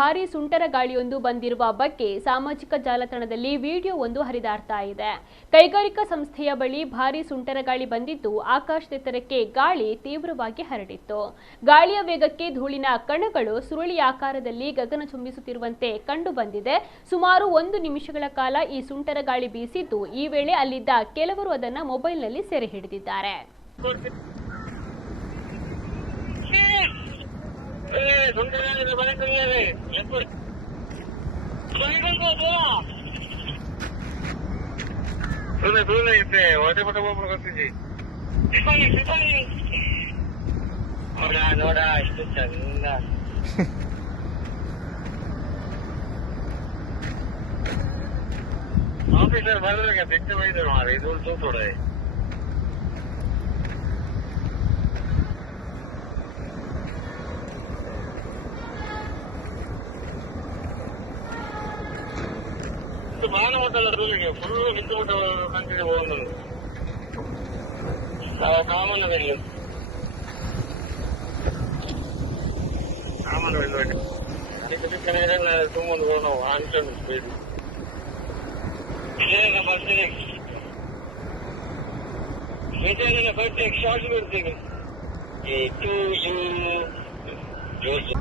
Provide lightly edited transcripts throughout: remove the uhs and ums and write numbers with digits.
ಭಾರೀ ಸುಂಟರ ಗಾಳಿಯೊಂದು ಬಂದಿರುವ ಬಗ್ಗೆ ಸಾಮಾಜಿಕ ಜಾಲತಾಣದಲ್ಲಿ ವಿಡಿಯೋ ಒಂದು ಹರಿದಾಡ್ತಾ ಇದೆ. ಕೈಗಾರಿಕಾ ಸಂಸ್ಥೆಯ ಬಳಿ ಭಾರೀ ಸುಂಟರ ಗಾಳಿ ಬಂದಿದ್ದು ಆಕಾಶದೆತ್ತರಕ್ಕೆ ಗಾಳಿ ತೀವ್ರವಾಗಿ ಹರಡಿತ್ತು. ಗಾಳಿಯ ವೇಗಕ್ಕೆ ಧೂಳಿನ ಕಣಗಳು ಸುರುಳಿ ಆಕಾರದಲ್ಲಿ ಗಗನ ಚುಂಬಿಸುತ್ತಿರುವಂತೆ ಕಂಡು ಬಂದಿದೆ. ಸುಮಾರು 1 ನಿಮಿಷಗಳ ಕಾಲ ಈ ಸುಂಟರ ಗಾಳಿ ಬೀಸಿದ್ದು ಈ ವೇಳೆ ಅಲ್ಲಿದ್ದ ಕೆಲವರು ಅದನ್ನು ಮೊಬೈಲ್ನಲ್ಲಿ ಸೆರೆ ಹಿಡಿದಿದ್ದಾರೆ. ನೋಡ ಎಷ್ಟು ಚಂದ ಆಫೀಸರ್ ಬಂದ್ರೆ ಬಿಟ್ಟು ಬೈದರು ಮಾರ ಇದು ತೂತೋಡ ಮಾನವತಲ್ಲ ರೂಲಿಗೆ ಫುಲ್ ನಿಂತುಬಿಟ್ಟು ಕಂಟಿನ್ಯೂ ಹೋಗೋದು ಕಾಮನ್ ಅದರಲ್ಲಿ ಕಾಮನ್ వెళ్ళండి ಅದಕ್ಕೆ ತುಂಬ ನಾವು ಅನ್ಕೊಂಡು ಸ್ಪೀಡ್ ಬರ್ತೀನಿ ಮಿಜಾನ ಬರ್ತೆ ಶಾರ್ಟ್ ಬರ್ತೀನಿ ಟು ಯು ಜೋಸ್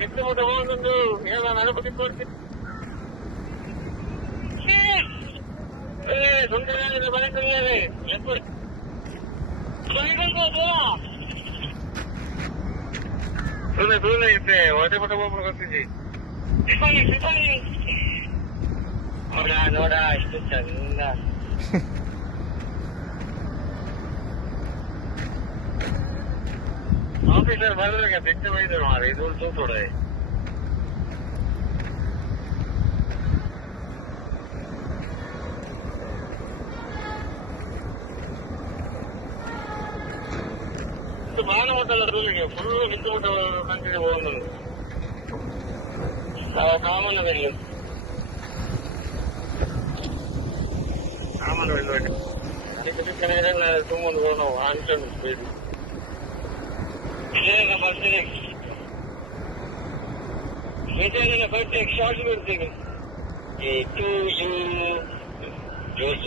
ಬಿಟ್ಟು ಹೋಗೋದು ಹೇಳ ನನಗೆ ಕೊಡ್ತೀನಿ ಸುಂದರ ಮನೆ ಕಲಿಯಾರೆ ದೂರ ಇದ್ದೆ ಹೊಟ್ಟೆ ಪಟ ಒಬ್ಬರು ಗೊತ್ತಿದ್ದಿ ನೋಡ ಎಷ್ಟು ಚಂದ ಆಫೀಸರ್ ಬಂದ್ರೆ ಬಿಟ್ಟು ಬೈದರು ಮಾರ ಇದು ತೂತೋಡ ಮಾನವತಲ್ಲ ರೂಲಿಗೆ ಫುಲ್ ನಿಂತುಬಿಟ್ಟು ಕಂಟಿನ್ಯೂ ಹೋಗೋದು ಕಾಮನ್ ಅದರಲ್ಲಿ ಕಾಮನ್ వెళ్ళండి ಅದಕ್ಕೆ ತುಂಬ ನಾವು ಅನ್ಕೊಂಡು ಸ್ಪೀಡ್ ಬರ್ತೀನಿ ಮಿಜಾನ ಬರ್ತೆ ಶಾರ್ಟ್ ಬರ್ತೀನಿ ಟು ಯು ಜೋಸ್